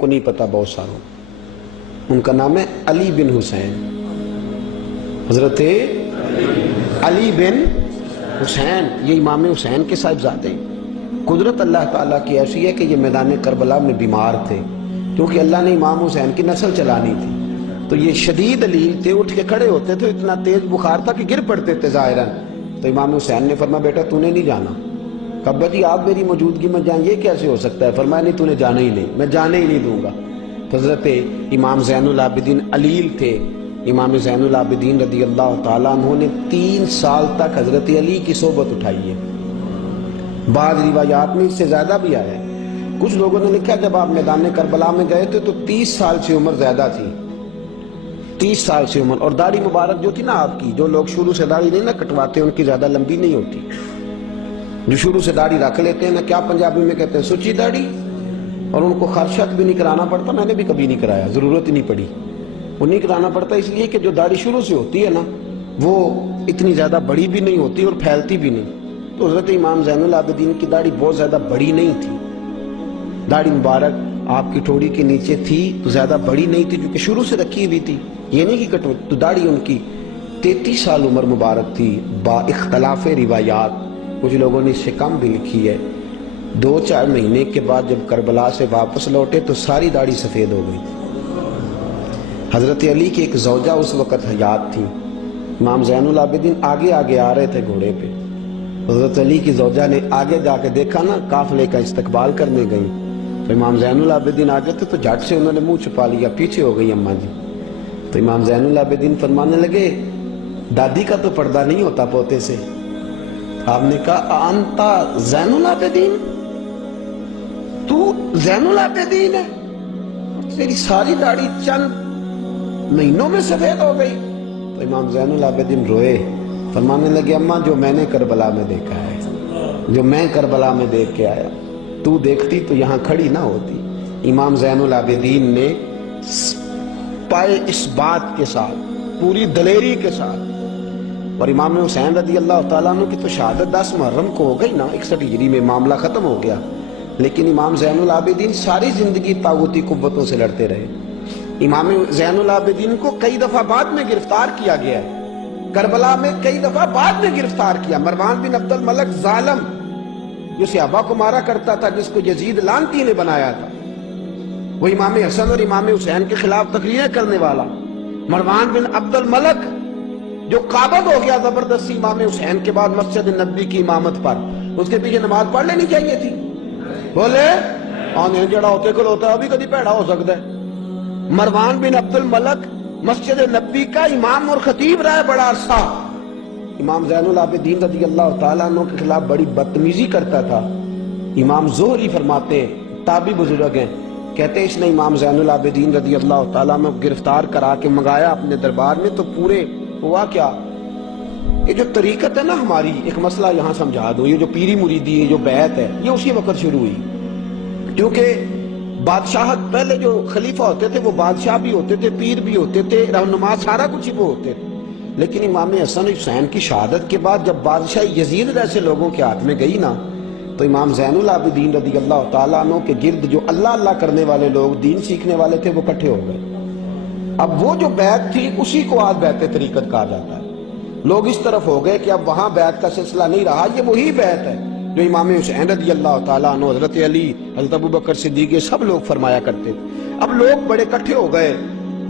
کو نہیں پتا بہت ساروں، ان کا نام ہے علی بن حسین، حضرت علی بن حسین، یہ امام حسین کے صاحبزادے ہیں۔ قدرت اللہ تعالیٰ کی ایسی ہے کہ یہ میدان کربلا میں بیمار تھے، کیونکہ اللہ نے امام حسین کی نسل چلانی تھی، تو یہ شدید علیل تھے، اٹھ کے کھڑے ہوتے تھے، اتنا تیز بخار تھا کہ گر پڑتے تھے ظاہراً۔ تو امام حسین نے فرمایا بیٹا تو نے نہیں جانا۔ کہا جی آپ میری موجودگی میں جائیں، یہ کیسے ہو سکتا ہے؟ فرمایا نہیں تو نے جانا ہی نہیں، میں جانے ہی نہیں دوں گا۔ حضرت امام زین العابدین علیل تھے، امام زین العابدین رضی اللہ تعالیٰ عنہ نے 3 سال تک حضرت علی کی صحبت اٹھائی ہے۔ بعض روایات میں اس سے زیادہ بھی آیا ہے۔ کچھ لوگوں نے لکھا جب آپ میدان کربلا میں گئے تھے تو 30 سال سے عمر زیادہ تھی، 30 سال سے عمر، اور داڑھی مبارک جو تھی نا آپ کی، جو لوگ شروع سے داڑھی نہیں نہ کٹواتے ان کی زیادہ لمبی نہیں ہوتی، جو شروع سے داڑھی رکھ لیتے ہیں نا، کیا پنجابی میں کہتے ہیں سچی داڑھی، اور ان کو خرشت بھی نہیں کرانا پڑتا، میں نے بھی کبھی نہیں کرایا، ضرورت ہی نہیں پڑی، وہ نہیں کرانا پڑتا اس لیے کہ جو داڑھی شروع سے ہوتی ہے نا وہ اتنی زیادہ بڑی بھی نہیں ہوتی اور پھیلتی بھی نہیں۔ تو حضرت امام زین العابدین کی داڑھی بہت زیادہ بڑی نہیں تھی، داڑھی مبارک آپ کی ٹھوڑی کے نیچے تھی تو زیادہ بڑی نہیں تھی، کیونکہ شروع سے رکھی ہوئی تھی، یہ نہیں کہ کٹو، تو داڑھی ان کی 33 سال عمر مبارک تھی، با اختلاف روایات، کچھ لوگوں نے اس سے کم بھی لکھی ہے۔ 2-4 مہینے کے بعد جب کربلا سے واپس لوٹے تو ساری داڑھی سفید ہو گئی۔ حضرت علی کی ایک زوجہ اس وقت حیات تھی، امام زین العابدین آگے آگے آ رہے تھے گھوڑے پہ، حضرت علی کی زوجہ نے آگے جا کے دیکھا نا، قافلے کا استقبال کرنے گئی، تو امام زین العابدین آگے تھے تو جھٹ سے انہوں نے منہ چھپا لیا، پیچھے ہو گئی اماں جی۔ تو امام زین العابدین فرمانے لگے دادی کا تو پردہ نہیں ہوتا پوتے سے۔ آپ نے کہا انتا زین العابدین، تو زین العابدین ہے، تیری ساری داڑھی چند مہینوں میں سفید ہو گئی۔ تو امام زین العابدین روئے، فرمانے لگے اماں جو میں نے کربلا میں دیکھا ہے، جو میں کربلا میں دیکھ کے آیا، تو دیکھتی تو یہاں کھڑی نہ ہوتی۔ امام زین العابدین نے پائے اس بات کے ساتھ، پوری دلیری کے ساتھ، اور امام حسین رضی اللہ تعالیٰ عنہ کی تو شہادت 10 محرم کو ہو گئی نا، 61 ہجری میں معاملہ ختم ہو گیا، لیکن امام زین العابدین ساری زندگی طاغوتی قوتوں سے لڑتے رہے۔ امام زین العابدین کو کئی دفعہ بعد میں گرفتار کیا گیا ہے، کربلا میں کئی دفعہ بعد میں گرفتار کیا۔ مروان بن عبد الملک ظالم جو صحابہ کو مارا کرتا تھا، جس کو یزید لعنتی نے بنایا تھا، وہ امام حسن اور امام حسین کے خلاف تقریریں کرنے والا مروان بن عبد الملک جو قابض ہو گیا زبردستی امام حسین کے بعد مسجد نبی کی امامت پر، اس کے پیچھے نماز پڑھ لینی چاہیے تھی، بولے آنے جڑا ہوتے کل ہوتا ہے، ابھی کدی پیڑا ہو سکتا ہے۔ مروان بن عبد الملک مسجد نبی کا امام اور خطیب رہا ہے بڑا عرصہ، امام زین العابدین رضی اللہ تعالیٰ عنہ کے خلاف بڑی بدتمیزی کرتا تھا۔ امام زہری فرماتے ہیں، تابعی بزرگ ہیں، کہتے ہیں اس نے امام زین العابدین رضی اللہ تعالیٰ عنہ گرفتار کرا کے منگایا اپنے دربار میں، تو پورے ہوا کیا، یہ جو طریقت ہے نا ہماری، ایک مسئلہ یہاں سمجھا دوں، یہ جو پیری مریدی ہے، جو بیعت ہے، یہ اسی وقت شروع ہوئی، کیونکہ بادشاہت پہلے جو خلیفہ ہوتے تھے وہ بادشاہ بھی ہوتے تھے، پیر بھی ہوتے تھے، رہنما، سارا کچھ ہی وہ ہوتے تھے، لیکن امام حسن حسین کی شہادت کے بعد جب بادشاہ یزید جیسے لوگوں کے ہاتھ میں گئی نا، تو امام زین العابدین رضی اللہ تعالیٰ عنہ کے گرد جو اللہ اللہ کرنے والے لوگ، دین سیکھنے والے تھے، وہ اکٹھے ہو گئے۔ اب وہ جو بیعت تھی اسی کو آج بیعت طریقت کہا جاتا ہے۔ لوگ اس طرف ہو گئے کہ اب وہاں بیعت کا سلسلہ نہیں رہا، یہ وہی بیعت ہے جو امام حسین رضی اللہ تعالیٰ عنہ، حضرت علی، حضرت ابوبکر صدیق، سب لوگ فرمایا کرتے تھے۔ اب لوگ بڑے اکٹھے ہو گئے،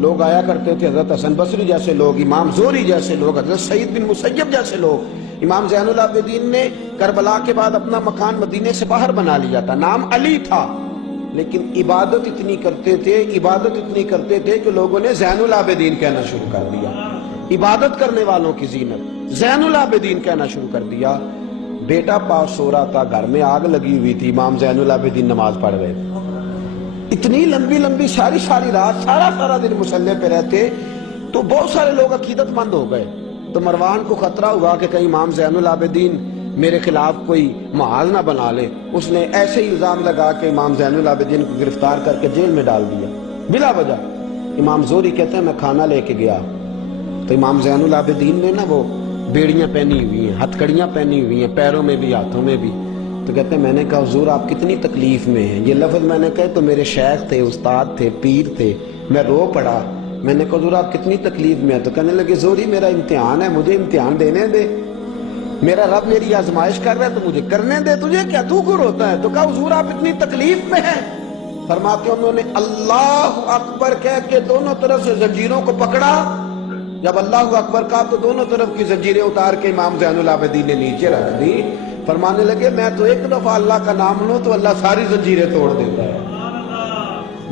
لوگ آیا کرتے تھے، حضرت حسن بصری جیسے لوگ، امام زہری جیسے لوگ، حضرت سعید بن مسیب جیسے لوگ۔ امام زین العابدین نے کربلا کے بعد اپنا مکان مدینے سے باہر بنا لیا تھا، نام علی تھا، لیکن عبادت اتنی کرتے تھے کہ لوگوں نے زین العابدین کہنا شروع کر دیا، عبادت کرنے والوں کی زینت زین العابدین کہنا شروع کر دیا۔ بیٹا پاس سو رہا تھا، گھر میں آگ لگی ہوئی تھی، امام زین العابدین نماز پڑھ رہے تھے، اتنی لمبی لمبی ساری رات سارا دن مصلی پہ رہتے، تو بہت سارے لوگ عقیدت مند ہو گئے۔ تو مروان کو خطرہ ہوا کہ کہیں امام زین العابدین میرے خلاف کوئی محاذ نہ بنا لے، اس نے ایسے ہی الزام لگا کے امام زین العابدین کو گرفتار کر کے جیل میں ڈال دیا بلا وجہ۔ امام زہری کہتے ہیں میں کھانا لے کے گیا تو امام زین العابدین نے نا وہ بیڑیاں پہنی ہوئی ہیں، ہتھ کڑیاں پہنی ہوئی ہیں، پیروں میں بھی ہاتھوں میں بھی، تو تو کہتے ہیں میں نے کہا حضور آپ کتنی تکلیف میں ہیں. یہ لفظ میں نے کہے تو میرے شیخ تھے, استاد تھے, پیر تھے. میں رو پڑا. میں نے کہا حضور آپ کتنی تکلیف میں ہیں؟ تو کہنے لگے زوری میرا امتحان ہے, مجھے امتحان دینے دے. میرا رب میری آزمائش کر رہا ہے تو مجھے کرنے دے, تجھے کیا, تو کیوں روتا ہے؟ تو کہا حضور آپ اتنی تکلیف میں ہیں. فرماتے انہوں نے اللہ اکبر کہہ کے دونوں طرف سے زنجیروں کو پکڑا. جب اللہ اکبر کہا تو دونوں طرف کی زنجیریں اتار کے امام زین العابدین نے نیچے رکھ دی. فرمانے لگے میں تو ایک دفعہ اللہ کا نام لوں تو اللہ ساری زنجیریں توڑ دیتا ہے.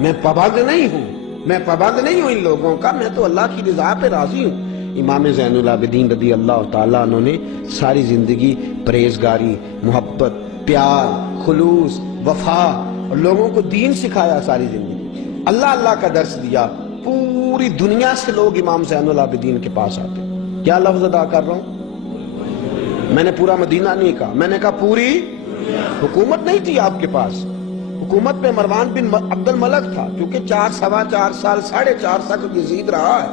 میں پابند نہیں ہوں, میں پابند نہیں ہوں ان لوگوں کا, میں تو اللہ کی رضا پہ راضی ہوں. امام زین العابدین رضی اللہ تعالیٰ عنہ نے ساری زندگی پرہیزگاری, محبت, پیار, خلوص, وفا اور لوگوں کو دین سکھایا. ساری زندگی اللہ اللہ کا درس دیا. پوری دنیا سے لوگ امام زین العابدین کے پاس آتے. کیا لفظ ادا کر رہا ہوں؟ میں نے پورا مدینہ نہیں کہا, میں نے کہا پوری حکومت نہیں تھی آپ کے پاس. حکومت میں مروان بن عبد الملک تھا, کیونکہ 4 سوا 4 سال 4.5 تک یزید رہا ہے.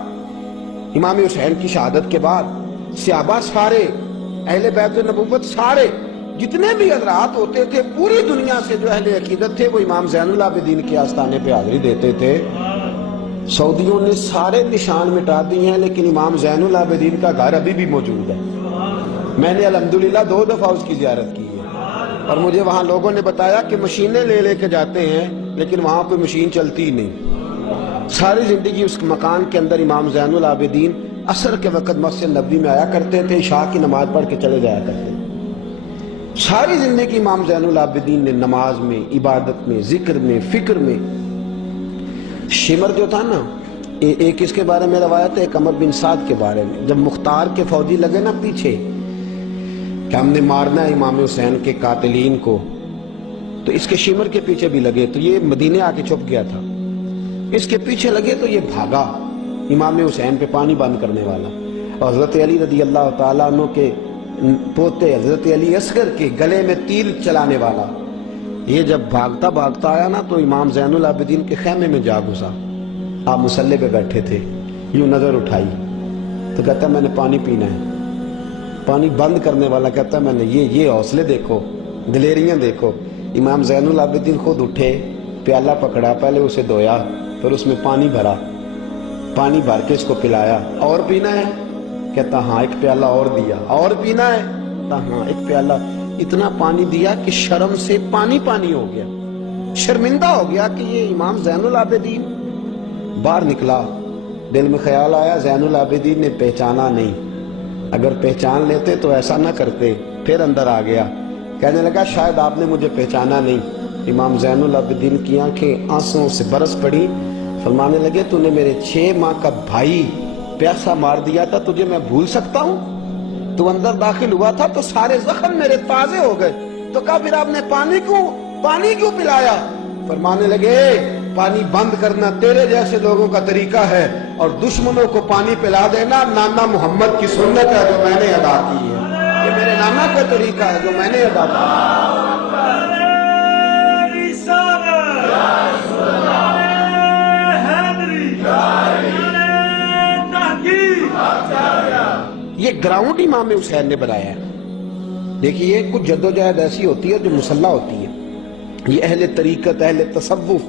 امام حسین کی شہادت کے بعد صحابہ سارے, اہل بیت نبوت سارے, جتنے بھی حضرات ہوتے تھے پوری دنیا سے جو اہل عقیدت تھے وہ امام زین العابدین کے آستانے پہ حاضری دیتے تھے. سعودیوں نے سارے نشان مٹا دیے ہیں لیکن امام زین العابدین کا گھر ابھی بھی موجود ہے. میں نے الحمدللہ 2 دفعہ اس کی زیارت کی ہے اور مجھے وہاں لوگوں نے بتایا کہ مشینیں لے کے جاتے ہیں لیکن وہاں پہ مشین چلتی ہی نہیں. ساری زندگی اس مکان کے اندر امام زین العابدین عصر کے وقت مسجد نبوی میں آیا کرتے تھے, عشاء کی نماز پڑھ کے چلے جایا کرتے تھے. ساری زندگی امام زین العابدین نے نماز میں, عبادت میں, ذکر میں, فکر میں. شمر جو تھا نا, ایک اس کے بارے میں روایت ہے, ایک عمر بن سعد کے بارے میں. جب مختار کے فوجی لگے نا پیچھے کہ ہم نے مارنا ہے امام حسین کے قاتلین کو, تو اس کے شمر کے پیچھے بھی لگے. تو یہ مدینے آ کے چھپ گیا تھا. اس کے پیچھے لگے تو یہ بھاگا, امام حسین پہ پانی بند کرنے والا. اور حضرت علی رضی اللہ تعالیٰ عنہ کے پوتے حضرت علی اصغر کے گلے میں تیر چلانے والا. یہ جب بھاگتا بھاگتا آیا نا تو امام زین العابدین کے خیمے میں جا گھسا. آپ مصلی پہ بیٹھے تھے, یوں نظر اٹھائی تو کہتا میں نے پانی پینا ہے. پانی بند کرنے والا کہتا میں نے یہ حوصلے دیکھو, دلیریاں دیکھو. امام زین العابدین خود اٹھے, پیالہ پکڑا, پہلے اسے دھویا, پھر اس میں پانی بھرا, پانی بھر کے اس کو پلایا. اور پینا ہے؟ کہتا ہاں. ایک پیالہ اور دیا. اور پینا ہے؟ کہتا ہاں. ایک پیالہ. اتنا پانی دیا کہ شرم سے پانی پانی ہو گیا, شرمندہ ہو گیا کہ یہ امام زین العابدین. باہر نکلا, دل میں خیال آیا زین العابدین نے پہچانا نہیں, اگر پہچان لیتے تو ایسا نہ کرتے. پھر اندر آ گیا, کہنے لگا شاید آپ نے مجھے پہچانا نہیں. امام زین العابدین کی آنکھیں آنسوں سے برس پڑی. فرمانے لگے تو نے میرے 6 ماہ کا بھائی پیاسا مار دیا تھا, تجھے میں بھول سکتا ہوں؟ تو اندر داخل ہوا تھا تو سارے زخم میرے تازے ہو گئے. تو کہا پھر آپ نے پانی کیوں پلایا؟ فرمانے لگے پانی بند کرنا تیرے جیسے لوگوں کا طریقہ ہے, اور دشمنوں کو پانی پلا دینا نانا محمد کی سنت ہے جو میں نے ادا کی ہے. یہ میرے نانا کا طریقہ ہے جو میں نے ادا کیا. یہ گراؤنڈ امام حسین نے بنایا ہے. دیکھیے کچھ جدوجہد ایسی ہوتی ہے جو مسلح ہوتی ہے. یہ اہل طریقت, اہل تصوف,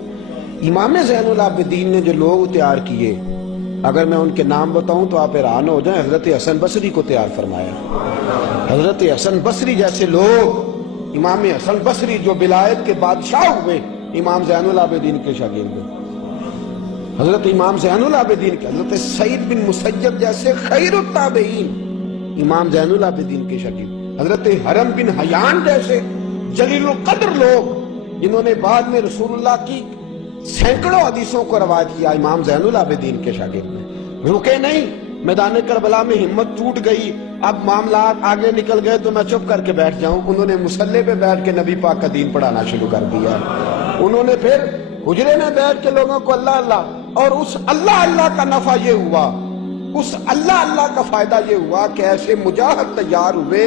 امام زین العابدین نے جو لوگ تیار کیے, اگر میں ان کے نام بتاؤں تو آپ حیران ہو جائیں. حضرت حسن بصری کو تیار فرمایا. حضرت حسن بصری جیسے لوگ, امام حسن بصری جو ولایت کے بادشاہ ہوئے, امام زین العابدین کے شاگرد. حضرت امام زین العابدین کے, حضرت سعید بن مسیب جیسے خیر التابعین امام زین العابدین کے شاگرد. حضرت حرم بن حیان جیسے جلیل القدر لوگ جنہوں نے بعد میں رسول اللہ کی سینکڑوں حدیثوں کو روایت کیا, امام زین العابدین کے شاگرد میں. رکے نہیں, میدان کربلا میں ہمت ٹوٹ گئی, اب معاملات آگے نکل گئے تو میں چپ کر کے بیٹھ جاؤں. انہوں نے مصلی پہ بیٹھ کے نبی پاک کا دین پڑھانا شروع کر دیا. انہوں نے پھر حجرے میں بیٹھ کے لوگوں کو اللہ اللہ, اور اس اللہ اللہ کا نفع یہ ہوا, اس اللہ اللہ کا فائدہ یہ ہوا کہ ایسے مجاہد تیار ہوئے,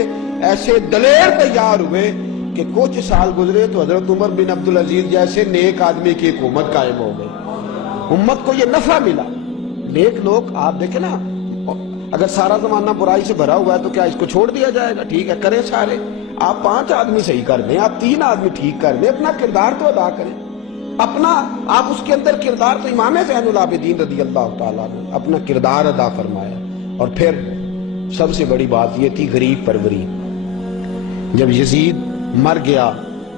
ایسے دلیر تیار ہوئے کہ کچھ سال گزرے تو حضرت عمر بن عبدالعزیز جیسے نیک آدمی کی حکومت قائم ہو گئی. امت کو یہ نفع ملا. نیک لوگ آپ دیکھیں نا, اگر سارا زمانہ برائی سے بھرا ہوا ہے تو کیا اس کو چھوڑ دیا جائے گا؟ ٹھیک ہے کریں سارے. آپ 5 آدمی صحیح کر دیں، آپ 3 آدمی ٹھیک کر دیں، اپنا کردار تو ادا کریں، اپنا آپ اس کے اندر کردار، تو امام زین العابدین رضی اللہ تعالیٰ نے اپنا کردار ادا فرمایا۔ اور پھر سب سے بڑی بات یہ تھی غریب پروری۔ جب یزید مر گیا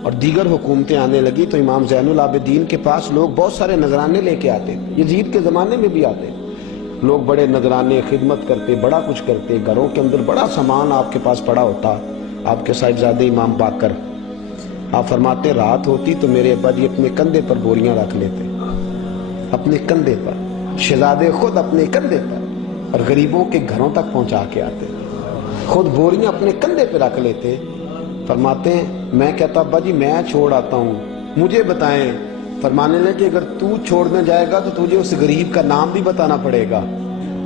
اور دیگر حکومتیں آنے لگی تو امام زین العابدین کے پاس لوگ بہت سارے نذرانے لے کے آتے تھے، یزید کے زمانے میں بھی آتے تھے لوگ، بڑے نذرانے خدمت کرتے، بڑا کچھ کرتے، گھروں کے اندر بڑا سامان آپ کے پاس پڑا ہوتا۔ آپ کے صاحبزادے امام باقر، آپ فرماتے رات ہوتی تو میرے ابا جی اپنے کندھے پر بوریاں رکھ لیتے، اپنے کندھے پر، شہزادے خود اپنے کندھے پر، اور غریبوں کے گھروں تک پہنچا کے آتے، خود بوریاں اپنے کندھے پہ رکھ لیتے۔ فرماتے ہیں میں کہتا ابا جی میں چھوڑ آتا ہوں، مجھے بتائیں۔ فرمانے لگے کہ اگر تو چھوڑنے جائے گا تو تجھے اس غریب کا نام بھی بتانا پڑے گا،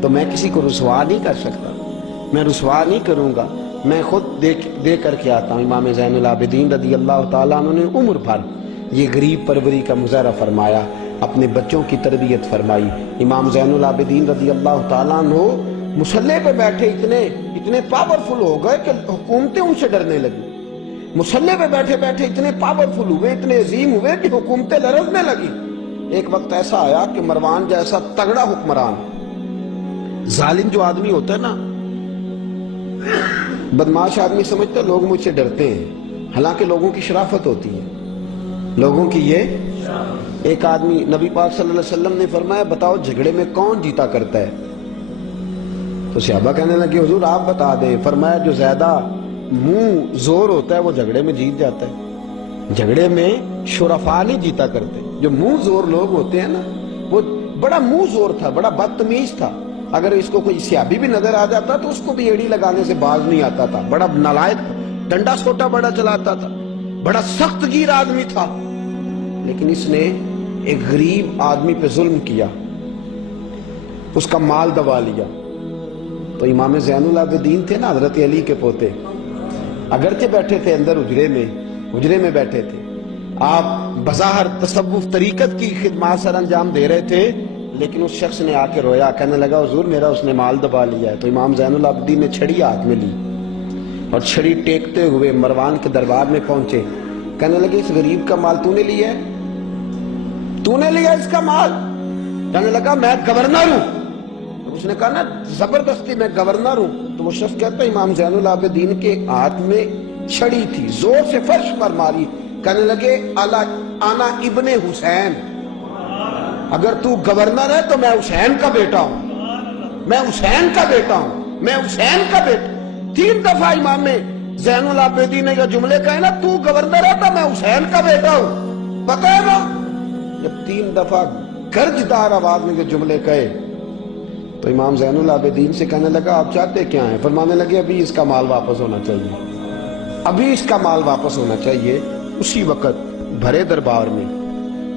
تو میں کسی کو رسوا نہیں کر سکتا، میں رسوا نہیں کروں گا، میں خود دے کر کے آتا ہوں۔ امام زین العابدین رضی اللہ تعالیٰ عنہ نے عمر بھر یہ غریب پروری کا مظاہرہ فرمایا، اپنے بچوں کی تربیت فرمائی۔ امام زین العابدین رضی اللہ تعالیٰ عنہ مصلی پہ بیٹھے اتنے پاورفل ہو گئے کہ حکومتیں ان سے ڈرنے لگی، مصلی پہ بیٹھے بیٹھے اتنے پاورفل ہوئے، اتنے عظیم ہوئے کہ حکومتیں لرزنے لگی۔ ایک وقت ایسا آیا کہ مروان جیسا تگڑا حکمران، ظالم جو آدمی ہوتا ہے نا، بدماش آدمی سمجھتا ہے لوگ مجھ سے ڈرتے ہیں، حالانکہ لوگوں کی شرافت ہوتی ہے، لوگوں کی یہ ایک آدمی، نبی پاک صلی اللہ علیہ وسلم نے فرمایا بتاؤ جھگڑے میں کون جیتا کرتا ہے؟ تو صحابہ کہنے لگے حضور آپ بتا دیں۔ فرمایا جو زیادہ منہ زور ہوتا ہے وہ جھگڑے میں جیت جاتا ہے، جھگڑے میں شرفا نہیں جیتا کرتے، جو منہ زور لوگ ہوتے ہیں نا، وہ بڑا منہ زور تھا، بڑا بدتمیز تھا، اگر اس کو کوئی سیابی بھی نظر آ جاتا تو اس کو بھی ایڑی لگانے سے باز نہیں آتا تھا، بڑا نالائق، ڈنڈا سوٹا بڑا چلاتا تھا، بڑا سخت گیر آدمی تھا، لیکن اس نے ایک غریب آدمی پہ ظلم کیا، اس کا مال دبا لیا۔ تو امام زین العابدین تھے نا، حضرت علی کے پوتے، اگرچہ بیٹھے تھے اندر حجرے میں بیٹھے تھے، آپ بظاہر تصوف طریقت کی خدمات سر انجام دے رہے تھے، لیکن اس شخص نے آ کے رویا، کہنے لگا حضور میرا اس نے مال دبا لیا ہے۔ تو امام زین العابدین نے چھڑی ہاتھ میں لی اور چھڑی ٹیکتے ہوئے مروان کے دربار میں پہنچے، کہنے لگے اس غریب کا مال تو نے لیا ہے؟ تو نے لیا اس کا مال؟ کہنے لگا میں گورنر ہوں۔ اس نے کہا نا زبردستی میں گورنر ہوں، تو وہ شخص کہتا ہے امام زین العابدین کے ہاتھ میں چھڑی تھی، زور سے فرش پر ماری، کہنے لگے آنا ابن حسین، اگر تو گورنر ہے تو میں حسین کا بیٹا ہوں، میں حسین کا بیٹا ہوں، میں حسین کا بیٹا۔ 3 دفعہ امام زین العابدین نے یہ جملے کہے نا، تو گورنر ہے تو میں حسین کا بیٹا ہوں، پتہ ہے نا؟ جب 3 دفعہ گرجدار آواز میں یہ جملے کہے تو امام زین العابدین سے کہنے لگا آپ چاہتے کیا ہیں؟ فرمانے لگے ابھی اس کا مال واپس ہونا چاہیے، ابھی اس کا مال واپس ہونا چاہیے۔ اسی وقت بھرے دربار میں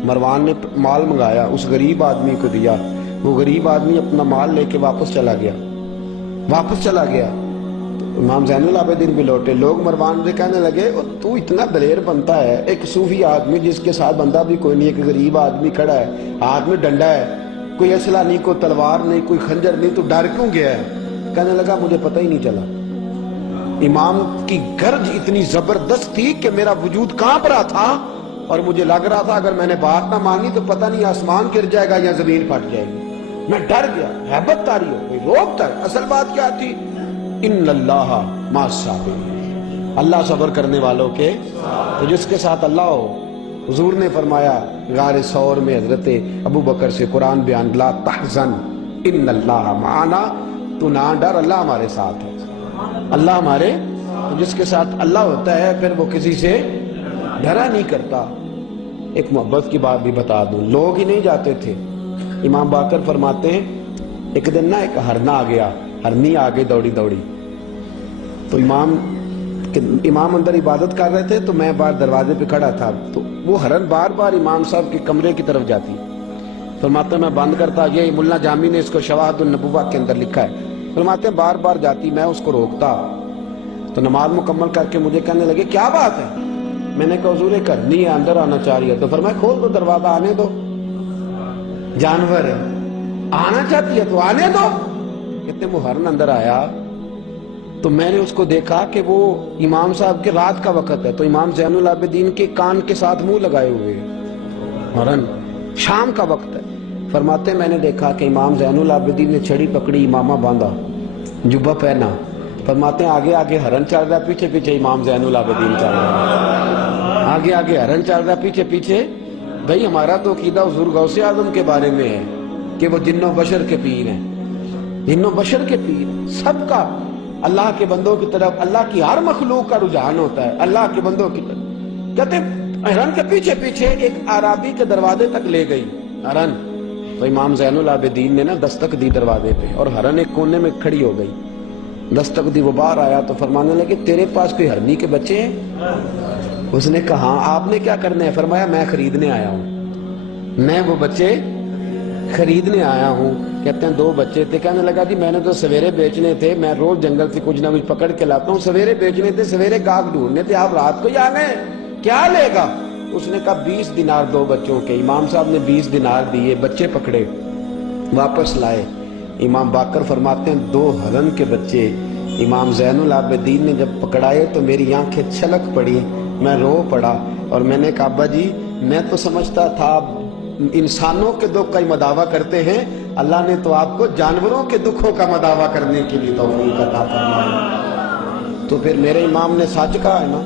مروان نے مال منگایا، اس غریب آدمی کو دیا، وہ غریب آدمی اپنا مال لے کے واپس چلا گیا۔ تو امام زین العابدین بھی لوٹے، لوگ مروان سے کہنے لگے تو اتنا دلیر بنتا ہے، ایک صوفی آدمی جس کے ساتھ بندہ بھی کوئی نہیں، ایک غریب آدمی کھڑا ہے، ہاتھ میں ڈنڈا ہے، کوئی اسلحہ نہیں، کوئی تلوار نہیں، کوئی خنجر نہیں، تو ڈر کیوں گیا ہے؟ کہنے لگا مجھے پتہ ہی نہیں چلا۔ امام کی گرج اتنی زبردست تھی کہ میرا وجود کانپ رہا تھا، اور مجھے لگ رہا تھا اگر میں نے بات نہ مانی تو پتہ نہیں آسمان گر جائے گا یا زمین پھٹ جائے گی، میں ڈر گیا، ہیبت تاری ہو گئی، روب تک۔ اصل بات کیا تھی؟ ان اللہ مع الصابرین، اللہ صبر کرنے والوں کے، تو جس کے ساتھ اللہ ہو۔ حضور نے فرمایا غار ثور میں حضرت ابو بکر سے قرآن بیان، لا تحزن ان اللہ معنا، تو نہ ڈر، اللہ ہمارے ساتھ ہے، اللہ ہمارے، تو جس کے ساتھ اللہ ہوتا ہے پھر وہ کسی سے ڈرا نہیں کرتا۔ ایک محبت کی بات بھی بتا دوں، لوگ ہی نہیں جاتے تھے، امام باقر فرماتے ہیں ایک دن نا ایک ہرنا آ گیا، ہرنی آ گئی دوڑی دوڑی، تو امام اندر عبادت کر رہے تھے تو میں باہر دروازے پہ کھڑا تھا، تو وہ ہرن بار بار امام صاحب کے کمرے کی طرف جاتی، فرماتے ہیں میں بند کرتا، یہ ملا جامی نے اس کو شواہد النبوہ کے اندر لکھا ہے، فرماتے ہیں بار بار جاتی، میں اس کو روکتا، تو نماز مکمل کر کے مجھے کہنے لگے کیا بات ہے؟ میں نے کہا حضور ایک ہرنی ہے اندر آنا چاہ رہی ہے، تو فرمایا کھول دو دروازہ، آنے دو، جانور ہے، آنا چاہتی ہے تو آنے دو۔ کہتے ہیں وہ ہرن اندر آیا، تو میں نے اس کو دیکھا کہ وہ امام صاحب کے رات کا وقت ہے، تو امام زین العابدین کے کان کے ساتھ منہ لگائے ہوئے ہیں، ہرن شام کا وقت ہے۔ فرماتے ہیں میں نے دیکھا کہ امام زین العابدین نے چھڑی پکڑی، امامہ باندھا، جبہ پہنا، فرماتے ہیں آگے آگے ہرن چل رہا ہے، پیچھے پیچھے امام زین العابدین چل رہا ہے، آگے آگے ہرن چل رہا ہے، پیچھے پیچھے۔ بھئی ہمارا تو عقیدہ حضور غوث اعظم کے بارے میں ہے کہ وہ جن و بشر کے پیر ہیں، جن و بشر کے پیر، سب کا اللہ کے بندوں کی طرف، اللہ کی ہر مخلوق کا رجحان ہوتا ہے اللہ کے بندوں کی طرف۔ کہتے ہیں ہرن کے پیچھے پیچھے ایک عرابی کے دروازے تک لے گئی ہرن، تو امام زین العابدین نے نا دستک دی دروازے پہ، اور ہرن ایک کونے میں کھڑی ہو گئی، دستک دی، وہ باہر آیا تو فرمانے لگے تیرے پاس کوئی ہرنی کے بچے ہیں؟ اس نے کہا ہاں، آپ نے کیا کرنا ہے؟ فرمایا میں خریدنے آیا ہوں، میں وہ بچے خریدنے آیا ہوں۔ کہتے ہیں 2 بچے تھے، کہنے لگا جی میں نے تو سویرے بیچنے تھے، میں روز جنگل سے کچھ نہ کچھ پکڑ کے لاتا ہوں، سویرے بیچنے تھے، سویرے گاہک ڈھونڈنے تھے، آپ رات کو ہی آ گئے، کیا لے گا؟ اس نے کہا 20 دینار 2 بچوں کے۔ امام صاحب نے 20 دینار دیے، بچے پکڑے، واپس لائے۔ امام باقر فرماتے ہیں 2 ہرن کے بچے امام زین العابدین نے جب پکڑائے تو میری آنکھیں چھلک پڑی، میں رو پڑا، اور میں نے کہا ابا جی میں تو سمجھتا تھا انسانوں کے دکھ کا ہی مداوع کرتے ہیں، اللہ نے تو آپ کو جانوروں کے دکھوں کا مداوع کرنے کے لیے توفیق عطا فرمائی۔ تو پھر میرے امام نے سچ کہا ہے نا،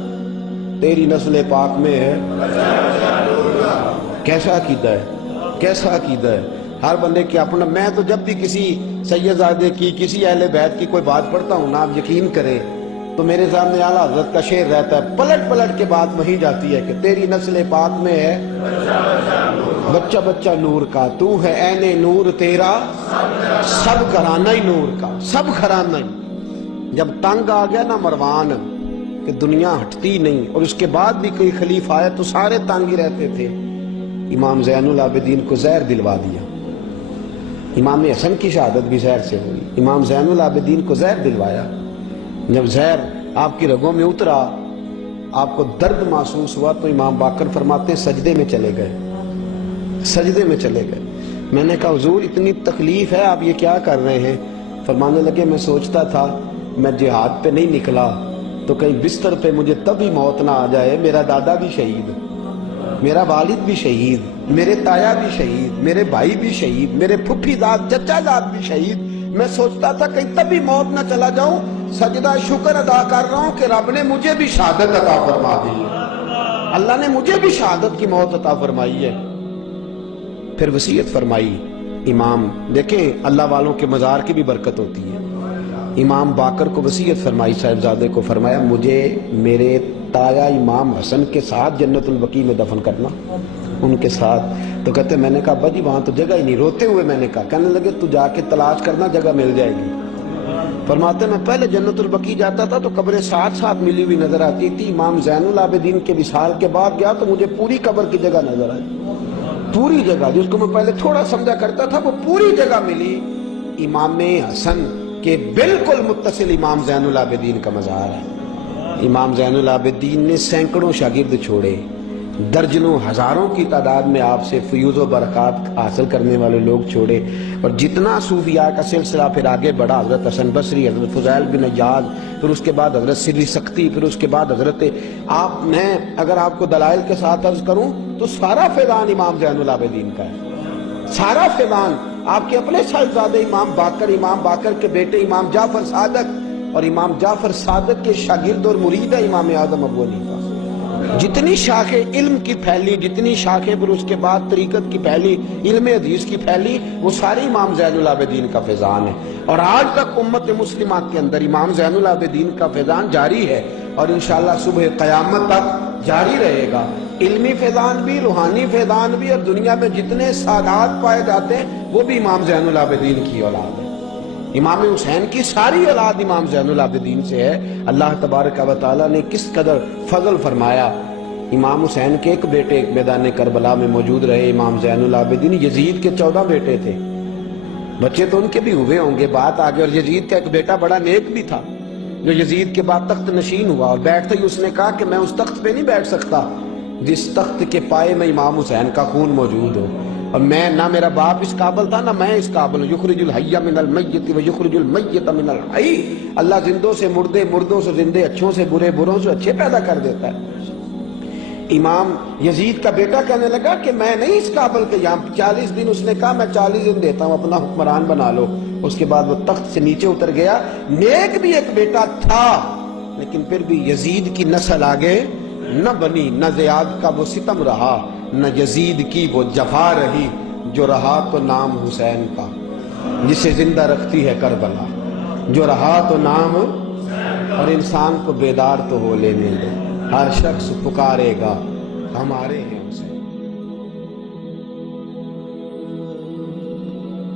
تیری نسل پاک میں ہے۔ کیسا عقیدہ ہے، کیسا عقیدہ ہے، ہر بندے کی اپنا۔ میں تو جب بھی کسی سیدزادے کی، کسی اہل بیت کی کوئی بات پڑھتا ہوں نا، آپ یقین کریں تو میرے سامنے اعلیٰ حضرت کا شعر رہتا ہے، پلٹ پلٹ کے بات وہیں جاتی ہے کہ تیری نسل پاک میں ہے بچہ بچہ نور کا، تو ہے عین نور تیرا سب گھرانہ ہی نور کا، سب گھرانہ ہی۔ جب تنگ آ گیا نا مروان کہ دنیا ہٹتی نہیں، اور اس کے بعد بھی کوئی خلیفہ آیا تو سارے تنگ ہی رہتے تھے، امام زین العابدین کو زہر دلوا دیا۔ امام حسن کی شہادت بھی زہر سے ہوئی، امام زین العابدین کو زہر دلوایا۔ جب زہر آپ کی رگوں میں اترا، آپ کو درد محسوس ہوا، تو امام باقر فرماتے ہیں سجدے میں چلے گئے، سجدے میں چلے گئے۔ میں نے کہا حضور اتنی تکلیف ہے، آپ یہ کیا کر رہے ہیں؟ فرمانے لگے میں سوچتا تھا میں جہاد پہ نہیں نکلا تو کہیں بستر پہ مجھے تبھی موت نہ آ جائے، میرا دادا بھی شہید، میرا والد بھی شہید، میرے تایا بھی شہید، میرے بھائی بھی شہید، میرے پھپھی داد چچا داد بھی شہید، میں سوچتا تھا کہیں تبھی موت نہ چلا جاؤں۔ سجدہ شکر ادا کر رہا ہوں کہ رب نے مجھے بھی شہادت عطا فرما دی ہے، اللہ نے مجھے بھی شہادت کی موت عطا فرمائی ہے۔ پھر وصیت فرمائی امام، دیکھیں اللہ والوں کے مزار کی بھی برکت ہوتی ہے۔ امام باقر کو وصیت فرمائی، صاحبزادے کو فرمایا مجھے میرے تایا امام حسن کے ساتھ جنت البقیع میں دفن کرنا، ان کے ساتھ۔ تو کہتے میں نے کہا ابا جی وہاں تو جگہ ہی نہیں، روتے ہوئے میں نے کہا، کہنے لگے تو جا کے تلاش کرنا، جگہ مل جائے گی۔ فرماتے میں پہلے جنت البقیع جاتا تھا تو قبریں ساتھ ساتھ ملی ہوئی نظر آتی تھی، امام زین العابدین کے وصال کے بعد گیا تو مجھے پوری قبر کی جگہ نظر آئی، پوری جگہ جس کو میں پہلے تھوڑا سمجھا کرتا تھا وہ پوری جگہ ملی۔ امام حسن کے بالکل متصل امام زین العابدین کا مزار ہے۔ امام زین العابدین نے سینکڑوں شاگرد چھوڑے، درجنوں ہزاروں کی تعداد میں آپ سے فیوز و برکات حاصل کرنے والے لوگ چھوڑے، اور جتنا صوفیاء کا سلسلہ پھر آگے بڑھا، حضرت حسن بصری، حضرت فضیل بن عیاض، پھر اس کے بعد حضرت سری سختی، پھر اس کے بعد حضرت میں اگر آپ کو دلائل کے ساتھ عرض کروں تو سارا فیضان امام زین العابدین کا ہے، سارا فیضان۔ آپ کے اپنے صاحبزادے امام باقر کے بیٹے امام جعفر صادق، اور امام جعفر صادق کے شاگرد اور مرید ہے امام اعظم ابو حنیفہ۔ جتنی شاخیں علم کی پھیلی، جتنی شاخیں پھر اس کے بعد طریقت کی پھیلی، علم حدیث کی پھیلی، وہ ساری امام زین العابدین کا فیضان ہے، اور آج تک امت مسلمہ کے اندر امام زین العابدین کا فیضان جاری ہے، اور انشاءاللہ صبح قیامت تک جاری رہے گا۔ علمی فیضان بھی، روحانی فیضان بھی، اور دنیا میں جتنے سادات پائے جاتے ہیں وہ بھی امام زین العابدین کی اولاد ہے۔ امام حسین کی ساری اولاد امام زین العابدین سے ہے۔ اللہ تبارک و تعالیٰ نے کس قدر فضل فرمایا۔ امام حسین کے ایک بیٹے ایک میدان کربلا میں موجود رہے، امام زین العابدین۔ یزید کے 14 بیٹے تھے، بچے تو ان کے بھی ہوئے ہوں گے، بات آگے۔ اور یزید کا ایک بیٹا بڑا نیک بھی تھا جو یزید کے بعد تخت نشین ہوا، اور بیٹھتے ہی اس نے کہا کہ میں اس تخت پہ نہیں بیٹھ سکتا جس تخت کے پائے میں امام حسین کا خون موجود ہو۔ اور میں نہ میرا باپ اس قابل تھا نہ میں اس قابل ہوں. یخرج الحی من المیت و یخرج المیت من الحی. اللہ زندوں سے مردے، مردوں سے زندے، اچھوں سے برے، بروں سے اچھے پیدا کر دیتا ہے. امام یزید کا بیٹا کہنے لگا کہ میں نہیں اس قابل کہ یہاں 40 دن، اس نے کہا میں 40 دن دیتا ہوں، اپنا حکمران بنا لو. اس کے بعد وہ تخت سے نیچے اتر گیا. نیک بھی ایک بیٹا تھا لیکن پھر بھی یزید کی نسل آگے نہ بنی. نہ زیاد کا وہ ستم رہا، نہ یزید کی وہ جفا رہی. جو رہا تو نام حسین کا، جسے زندہ رکھتی ہے کربلا. جو رہا تو نام، اور انسان کو بیدار تو ہو لینے دو. ہر شخص پکارے گا ہمارے ہیں.